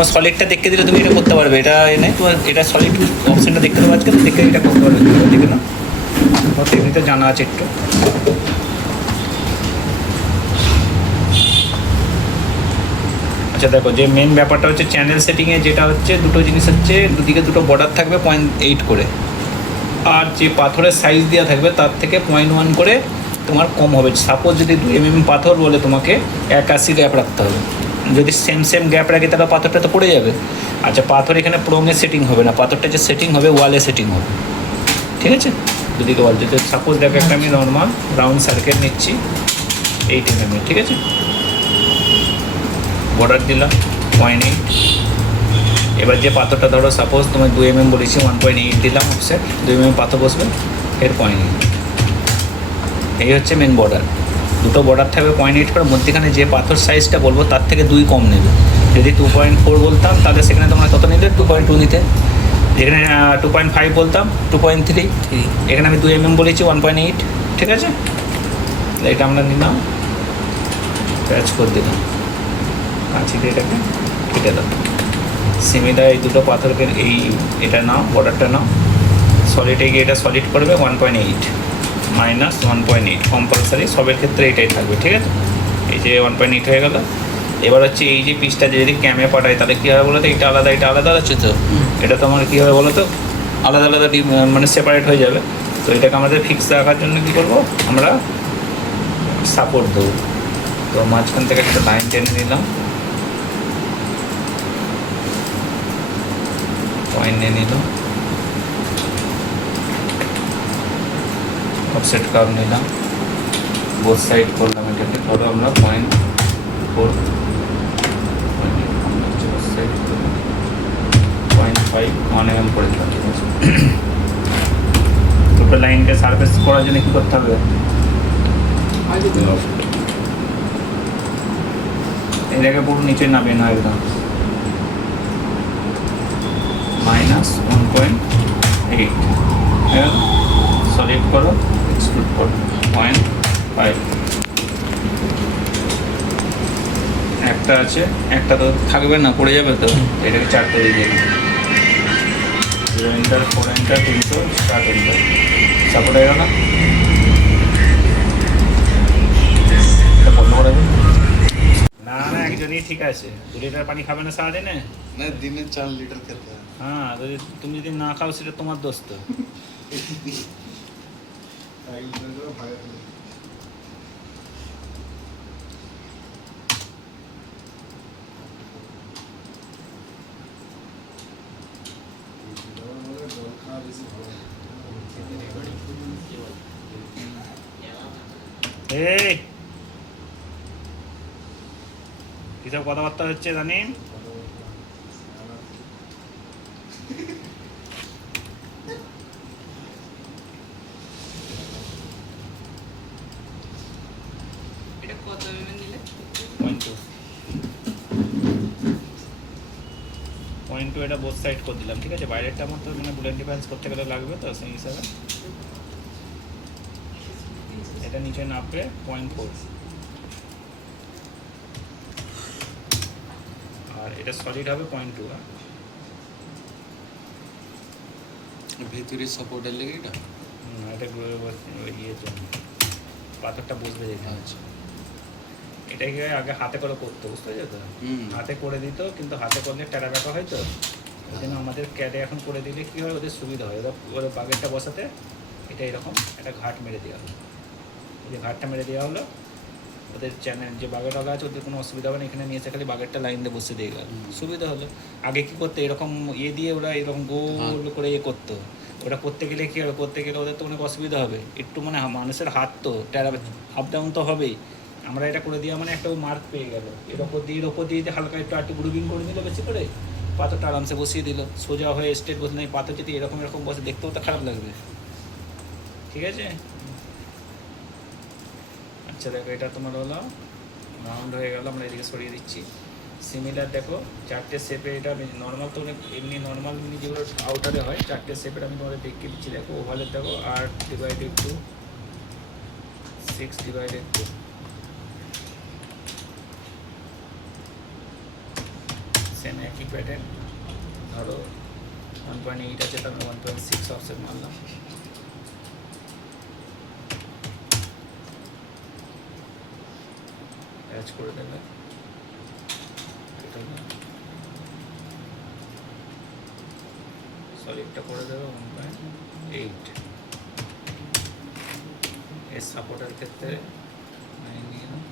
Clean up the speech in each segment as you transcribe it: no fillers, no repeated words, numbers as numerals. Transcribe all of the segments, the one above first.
তোমার সলিডটা দেখে দিলে তুমি এটা করতে পারবে, এটা নেই তোমার, এটা সলিড অপশানটা দেখতে পাবো আজকে, দেখে এটা করতে পারবে, দেখে না তোমার এমনিতে জানা আছে একটু। আচ্ছা দেখো, যে মেন ব্যাপারটা হচ্ছে চ্যানেল সেটিংয়ে, যেটা হচ্ছে দুটো জিনিস হচ্ছে, দুদিকে দুটো বর্ডার থাকবে 0.8 করে, আর যে পাথরের সাইজ দেওয়া থাকবে তার থেকে 0.1 করে তোমার কম হবে। সাপোজ যদি 2 mm পাথর বলে তোমাকে 81 গ্যাপ রাখতে হবে, যদি সেম গ্যাপ রাখে তাহলে পাথরটা তো পড়ে যাবে। আচ্ছা, পাথর এখানে প্রোঙে সেটিং হবে না, পাথরটা যে সেটিং হবে ওয়ালে সেটিং হবে, ঠিক আছে? দুদিকে ওয়াল, যদি সাপোজ দেখো একটা আমি নর্মাল রাউন্ড সার্কেল নিচ্ছি 8 mm, ঠিক আছে? বর্ডার দিলাম 0.8। এবার যে পাথরটা ধরো সাপোজ তোমার 2 mm বলেছি, 1.8 দিলাম অফসেট, 2 mm পাথর বসবে, এর 0.8। এই হচ্ছে মেন বর্ডার। দুটো বর্ডার থাকবে 0.8 করে, মধ্যেখানে যে পাথর সাইজটা বলবো তার থেকে 2 কম নেবে। যদি 2.4 বলতাম তাহলে সেখানে তোমরা কত নিলে? 2.2 নিতে। যেখানে 2.5 বলতাম 2.3। এখানে আমি 2 mm বলেছি 1.8, ঠিক আছে? এটা আমরা নিলাম, প্যাচ করে দিলাম, কাঁচি দিয়ে এটাকে কেটে দাও। সিমিলার এই দুটো পাথরকে এই এটা নাও, বর্ডারটা নাও, সলিডে গিয়ে এটা সলিড করবে 1.8 মাইনাস 1.8 কম্পালসারি, সবের ক্ষেত্রে এটাই থাকবে, ঠিক আছে? এই যে 1.8 হয়ে গেল। এবার হচ্ছে এই যে পিসটা যদি ক্যামে পাঠায় তাহলে কী হবে বলো তো? এটা আলাদা এটা আলাদা আছে তো, এটা তো আমার কী হবে বলো তো? আলাদা আলাদা মানে সেপারেট হয়ে যাবে। তো এটাকে আমাদের ফিক্স রাখার জন্য কী করবো আমরা? সাপোর্ট দেবো। তো মাঝখান থেকে একটা লাইন টেনে নিলাম, পয়েন্ট নিয়ে নিলাম, অফসেট কার্ভ নিলাম, বোথ সাইড করলাম। এটাকে ধরো আমরা 0.4, 0.5, 1 mm করে দিলাম, ঠিক আছে? দুটো লাইনকে সারফেস করার জন্য কী করতে হবে? এটাকে পুরো নিচে নামিয়ে না, একদম মাইনাস 1.8, সলিড করো, এক্সক্লুড করো 0.5। একটা আছে, একটা তো থাকবে না, পড়ে যাবে তো, এটাকে 4টে দিয়ে দিলাম, 0 enter, 4 enter, 300, start enter, support হয়ে গেল। এটা বন্ধ করে দেবে না, না একজনই ঠিক আছে। 2 লিটার পানি খাবে না সারাদিনে? না, দিনে 4 লিটার খেতে হয়। হ্যাঁ, যদি তুমি যদি না খাও সেটা তোমার দোষ তো। এই কিসব কথাবার্তা হচ্ছে জানিন? এটা কত mm নিলে? 0.2 এটা বোথ সাইড করে দিলাম, ঠিক আছে? বাইরেরটা আমার তো মানে বুলেট ডিফেন্স করতে গেলে লাগবে, তো সেই হিসাবে এটা নিচে নামবে 0.4, আর এটা সলিড হবে 0.2। ভেতরে সাপোর্টের লেগে এটা এটা ইয়ের জন্য পাথরটা বসবে যেখানে। আচ্ছা, এটাকে আগে হাতে করে করতো, বুঝতে যেত, হুম, হাতে করে দিত, কিন্তু হাতে করলে টেরা ব্যাকা হয় তো, ওই জন্য আমাদের ক্যাডে এখন করে দিলে কী হয়, ওদের সুবিধা হয়। ওদের বাগেরটা বসাতে এটা এরকম একটা ঘাট মেরে দেওয়া হলো, এই যে ঘাটটা মেরে দেওয়া হলো, ওদের চ্যানেল যে বাগের ডালা আছে ওদের কোনো অসুবিধা হবে না, এখানে নিয়ে এসে খালি বাগেরটা লাইন দিয়ে বসে দিয়ে গেল, সুবিধা হলো। আগে কী করতো, এরকম ইয়ে দিয়ে ওরা এরকম গোল করে ইয়ে করতো, ওটা করতে গেলে কী হবে, করতে গেলে ওদের তো অনেক অসুবিধা হবে, একটু মানে মানুষের হাত তো টেরা আপ ডাউন তো হবেই। আমরা এটা করে দেওয়া মানে একটা মার্ক পেয়ে গেল, এর ওপর দিয়ে হালকা একটু গ্রুপিং করে দিল, বেশি করে পাথরটা আরামসে বসিয়ে দিল, সোজা হয়ে স্ট্রেট বসে নেই, পাথর যদি এরকম বসে দেখতেও তো খারাপ লাগবে, ঠিক আছে? আচ্ছা দেখো, এটা তোমার হলো রাউন্ড হয়ে গেল, আমরা এদিকে সরিয়ে দিচ্ছি। সিমিলার দেখো 4টে শেপে, এটা আমি নর্মাল তো এমনি নর্মাল যেগুলো আউটারে হয় 4টে শেপের আমি তোমাদের দেখিয়ে দিচ্ছি। দেখো ওভালের দেখো 8/2, 6/2, সেম একই প্যাটার্ন, ধরো 1.8 আছে, তো আমি 1.6 অফসেট মারলাম। অ্যাচ করে দেবে, এটা সলিডটা করে দেবে 1.8। এর সাপোর্টের ক্ষেত্রে নিয়ে নাও,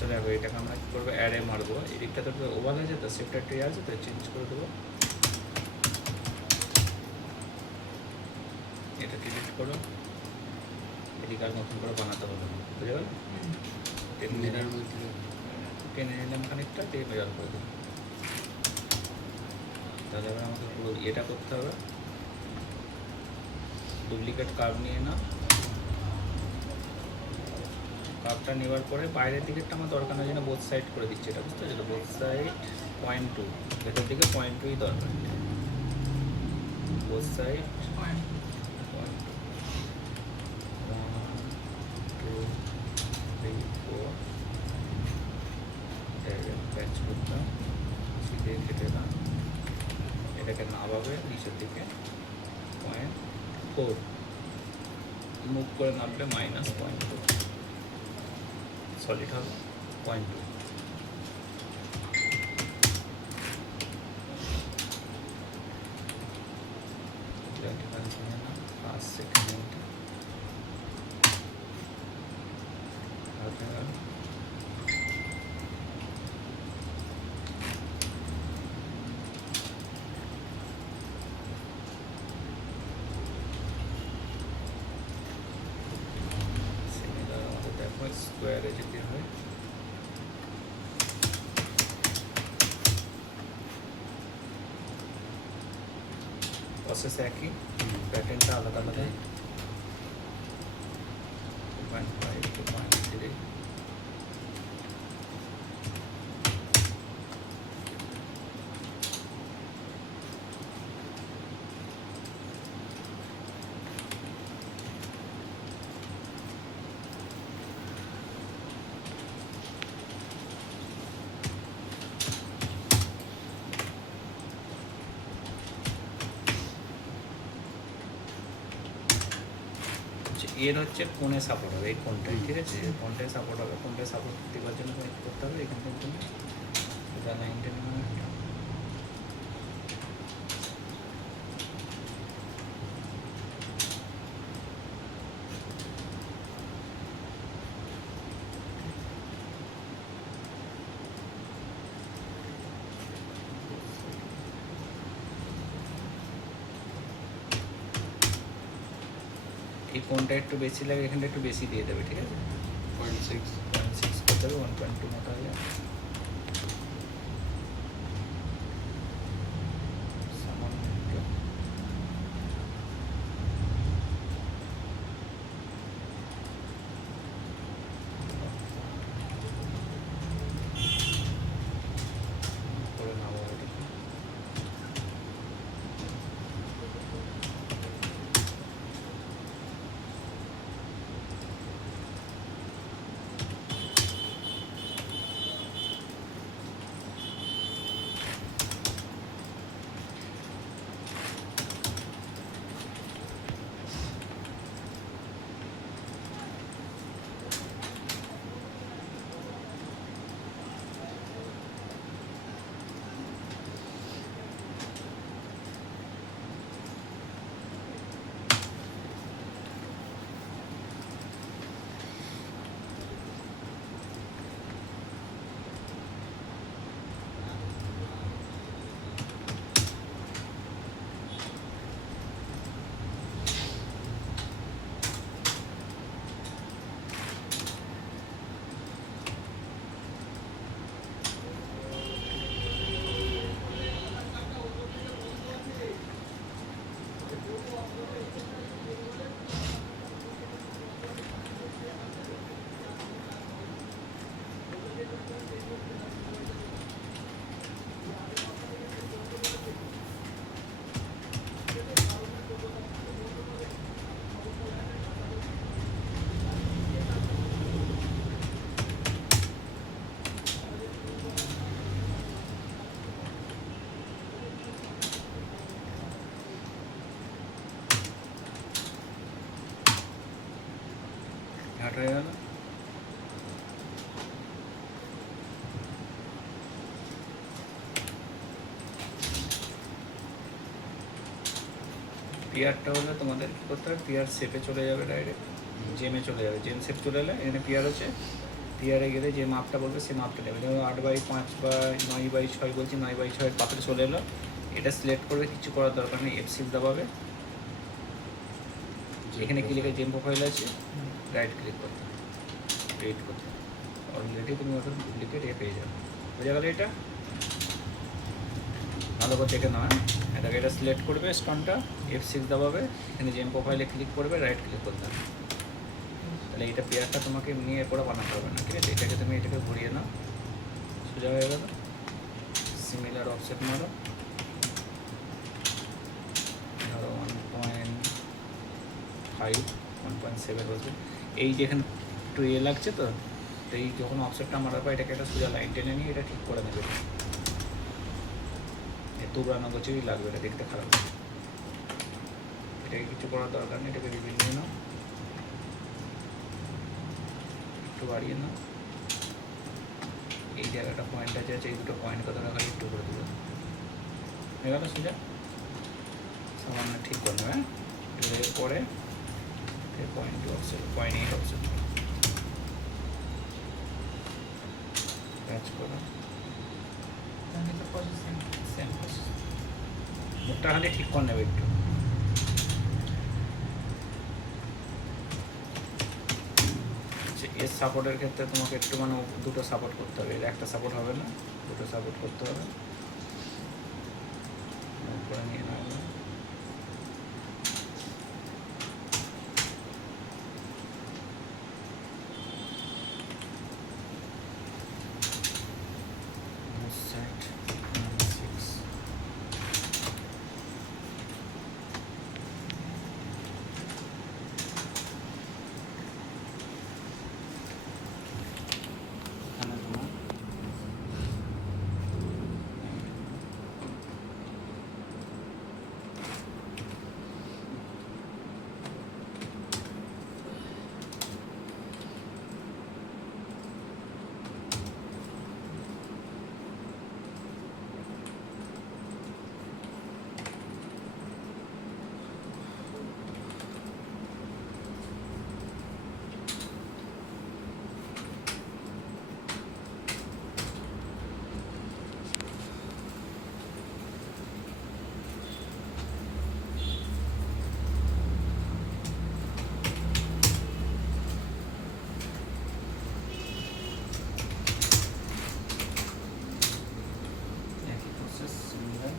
চলে যাবে। এটাকে আমরা কী করবো, অ্যারে মারবো। এদিকটা তো ওভার আছে, তো শিফটার ট্রি আছে, তো চেঞ্জ করে দেবো। এটা ডিলিট করো, এদিকে আর নতুন করে বানাতে হবে না, বুঝে গেল? মিরর মধ্যে টেনে নিলাম খানিকটা, দিয়ে মেজার করে দেবো। তাহলে এবার আমাকে পুরো এটা করতে হবে, ডুপ্লিকেট কার্ভ নিয়ে না, কাপটা নেওয়ার পরে বাইরের দিকেরটা আমার দরকার না, যেন বোথ সাইড করে দিচ্ছে, এটা বুঝতে পারছো? বোথ সাইড 0.2, ভেতর দিকে 0.2ই দরকার, বোথ সাইড 0.2, 1 2 3 4, প্যাচ করতাম, সিধে কেটে দাম, এটাকে নামাবে নিচের দিকে 0.4, মুভ করে নামবে -0.4, সলিড হবে 0.2। ফার্স্ট সেকেন্ড আমাদের দেখো স্কোয়ারে যেতে হয়, প্রসেস একই, প্যাটার্নটা আলাদা আলাদা। 2.5 to 0.3, এর হচ্ছে কোণে সাপোর্ট হবে, এই কোণটাই, ঠিক আছে? কোণটায় সাপোর্ট হবে, কোণটায় সাপোর্ট দেওয়ার জন্য কী করতে হবে, এখান থেকে এটা 90 মিনিট, এই কোণটা একটু বেশি লাগে, এখানটা একটু বেশি দিয়ে দেবে, ঠিক আছে? 0.6 0.6 করতে হবে, 1.2 মতো হয়ে যাবে। সামান্য একটু করে নেবো এটাকে। 8 হয়ে গেল। পিয়ারটা হলে তোমাদের কী করতে হবে, পিয়ার শেপে চলে যাবে, ডাইরেক্ট জেমে চলে যাবে। জেম শেপ চলে এলে এখানে পিয়ার হচ্ছে, পিয়ারে গেলে যে মাপটা বলবে সেই মাপটা নেবে। যেমন 8/5 বা 9/6 বলছি, 9/6 পাত্রে চলে এলো। এটা সিলেক্ট করবে, কিছু করার দরকার নেই, F6 দাবাবে। এখানে কি লিখে জেম প্রোফাইল আছে, রাইট ক্লিক করতে হবে, এডিট করতে হবে। অলরেডি তুমি ওটা ডুপ্লিকেট পেয়ে যাবে। বোঝা গেল? এটা ভালো করে দেখে নাও। এটাকে এটা সিলেক্ট করবে, স্টোনটা F6 দাবাবে, এখানে জেম প্রোফাইলে ক্লিক করবে, রাইট ক্লিক করতে হবে। তাহলে এইটা পেয়ারটা তোমাকে নিয়ে পরে বানাতে হবে না, ঠিক আছে? এটাকে তুমি এটাকে ঘুরিয়ে নাও, সোজা হয়ে গেল। সিমিলার অফসেট মারো, ধরো 1.5 1.7 বলছে। এই যে এখানে একটু লাগছে, তো এই যখন অফসেটটা মারার পর এটাকে একটা সোজা লাইন টেনে নিয়ে এটা ঠিক করে নেবে। তুবড়ানো গোছেই লাগবে, এটা দেখতে খারাপ। এটাকে কিছু করার দরকার নেই, এটাকে রিভিল নিয়ে নাও, একটু বাড়িয়ে নাও। এই জায়গাটা পয়েন্ট আছে, এই দুটো পয়েন্ট কথা খালি একটু করে দেবে, হয়ে গেল সোজা। সামান্য ঠিক করে নেবে। এরপরে পয়েন্ট অফসেট, 0.8 অফসেট কাজ করো, সেম প্রসেস। মুখটা খালি ঠিক করে নেবে একটু। এর সাপোর্টের ক্ষেত্রে তোমাকে একটু মানে দুটো সাপোর্ট করতে হবে, এর একটা সাপোর্ট হবে না, দুটো সাপোর্ট করতে হবে। করে নিয়ে নেওয়া হবে। Set 6 এখানে তোমার একই প্রসেস, সিমিলার।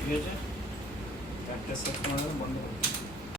ঠিক আছে।